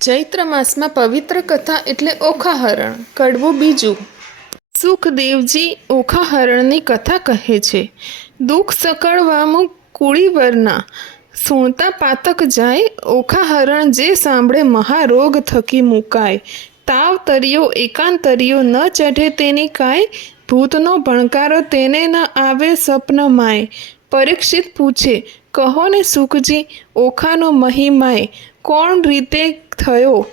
ચૈત્ર માસમાં પવિત્ર કથા એટલે ઓખાહરણ, કડવું બીજું. સુખદેવજી ઓખાહરણની કથા કહે છે, દુઃખ સકળવામું કુળીવરના, સુણતા પાતક જાય, ઓખાહરણ જે સાંભળે મહારોગ થકી મુકાય. તાવ તરિયો, એકાંતર્યો ન ચઢે તેની કાય ભૂતનો ભણકારો તેને ન આવે સપન માય. પરીક્ષિત પૂછે, કહો ને સુખજી, ઓખાનો મહિમાય કોણ રીતે થયો?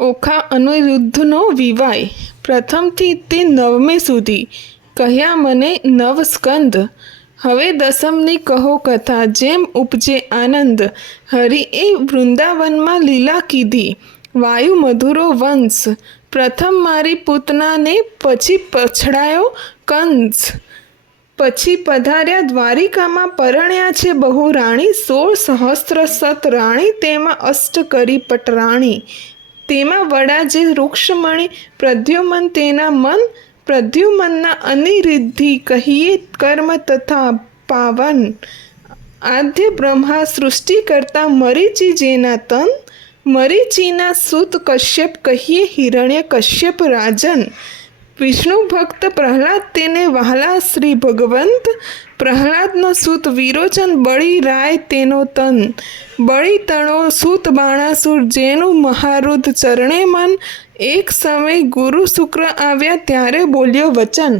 ઓખા અનિરુદ્ધનો વિવાય પ્રથમથી તે નવમે સુધી. કહ્યા મને નવ સ્કંદ હવે દસમની કહો કથા. જેમ ઉપજે આનંદ. હરિએ વૃંદાવનમાં લીલા કીધી. વાયુ મધુરો વંશ. પ્રથમ મારી પૂતનાને પછી પછડાયો કંસ. પછી પધાર્યા દ્વારિકામાં પરણ્યા છે બહુ રાણી, સોળ સહસ્ત્ર સત રાણી, તેમાં અષ્ટ કરી પટરાણી તેમાં વડા જે વૃક્ષમણી પ્રદ્યુમન તેના મન, પ્રદ્યુમનના અનિરિદ્ધિ કહીએ કર્મ તથા પાવન. આદ્ય બ્રહ્મા સૃષ્ટિ કરતા મરીચી જેના તન, મરીચીના સુત કશ્યપ કહીએ હિરણ્ય કશ્યપ રાજન. વિષ્ણુ ભક્ત પ્રહલાદ તેને વહાલા શ્રી ભગવંત. પ્રહલાદનો સૂત વિરોચન બળી રાય તેનો તન. બળી તણો સૂત બાણાસુર જેનું મહારુદ્ધ ચરણે મન. એક સમય ગુરુ શુક્ર આવ્યા ત્યારે બોલ્યો વચન.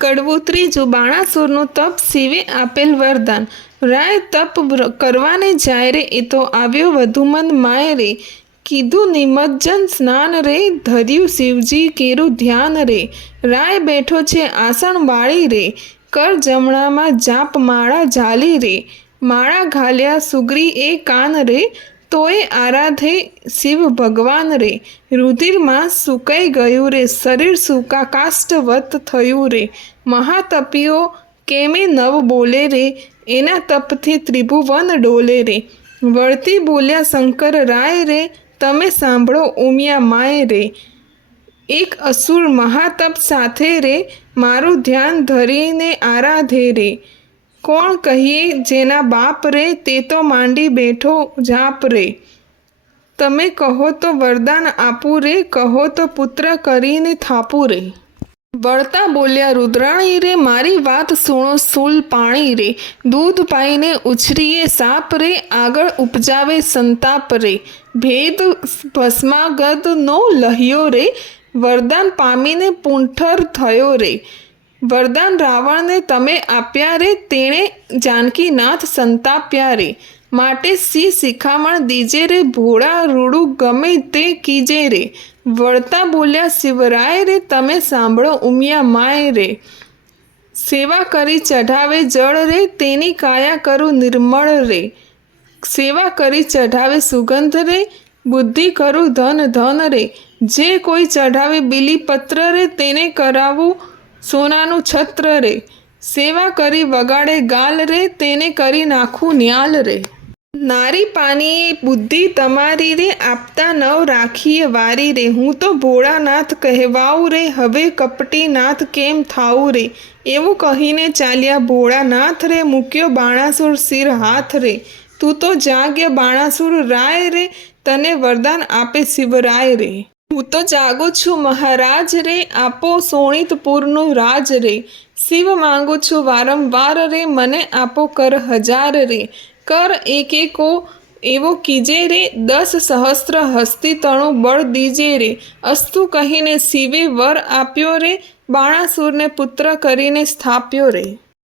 કડવું ત્રીજું બાણાસુરનું તપ શિવે આપેલ વરદાન. રાય તપ કરવાને જાય રે એ તો આવ્યો વધુમન માય રે. કીધું નિમજ્જન સ્નાન રે, ધર્યું શિવજી કેરું ધ્યાન રે. રાય બેઠો છે આસણ વાળી રે. કર જમણામાં જાપ માળા ઝાલી રે. માળા ઘાલ્યા સુગ્રી એ કાન રે. તોય આરાધે શિવ ભગવાન રે. રુધિરમાં સુકાઈ ગયું રે. શરીર સુકા કાષ્ટવત થયું રે. મહાતપીઓ કેમે નવ બોલે રે? એના તપથી ત્રિભુવન ડોલે રે. વળતી બોલ્યા શંકર, રાય રે તમે સાંભળો, ઉમિયા માય રે. એક અસુર મહાતપ સાથે રે, મારું ધ્યાન ધરીને આરાધે રે. કોણ કહીએ, જેના બાપ રે, તે તો માંડી બેઠો જાપ રે. તમે કહો તો વરદાન આપું રે, કહો તો પુત્ર કરીને થાપું રે. વળતા બોલ્યા, રુદ્રાણી રે, મારી વાત સુણો, સૂલ પાણી રે. દૂધ પાઈને ઉછરીએ, સાપ રે, આગળ ઉપજાવે સંતાપ રે. ભેદ ભસ્માગતનો લહ્યો રે. વરદાન પામીને પૂંઠર થયો રે. વરદાન રાવણને તમે આપ્યા રે, તેણે જાનકીનાથ સંતાપ્યા રે. માટે સી શિખામણ દીજે રે, ભોળા રૂડું ગમે તે કીજે રે. વળતા બોલ્યા, શિવરાય રે, તમે સાંભળો, ઉમિયા માય રે. સેવા કરી ચઢાવે જળ રે, તેની કાયા કરું નિર્મળ રે. સેવા કરી ચઢાવે સુગંધ રે, બુદ્ધિ કરું ધન ધન રે. જે કોઈ ચઢાવે બીલીપત્ર રે, તેને કરાવું સોનાનું છત્ર રે. સેવા કરી વગાડે ગાલ રે, તેને કરી નાખું ન્યાલ રે. નારી પાની બુદ્ધિ તમારી રે આપતા નવ રાખીએ વારી રે. હું તો ભોળાનાથ કહેવાઉં રે, હવે કપટીનાથ કેમ થાવું રે? એવું કહીને ચાલ્યા ભોળાનાથ રે, મૂક્યો બાણાસુર શિર હાથ રે. તું તો જાગ્ય બાણાસુર રાય રે, તને વરદાન આપે શિવરાય રે. હું તો જાગું છું મહારાજ રે, આપો સોણિતપુરનું રાજ રે. શિવ માંગુ છું વારંવાર રે, મને આપો કર હજાર રે. કર એકેકો એવો કીજે રે, દસ સહસ્ત્ર હસ્તી તણું બળ દીજે રે. અસ્તુ કહીને શિવે વર આપ્યો રે, બાણાસુરને પુત્ર કરીને સ્થાપ્યો રે.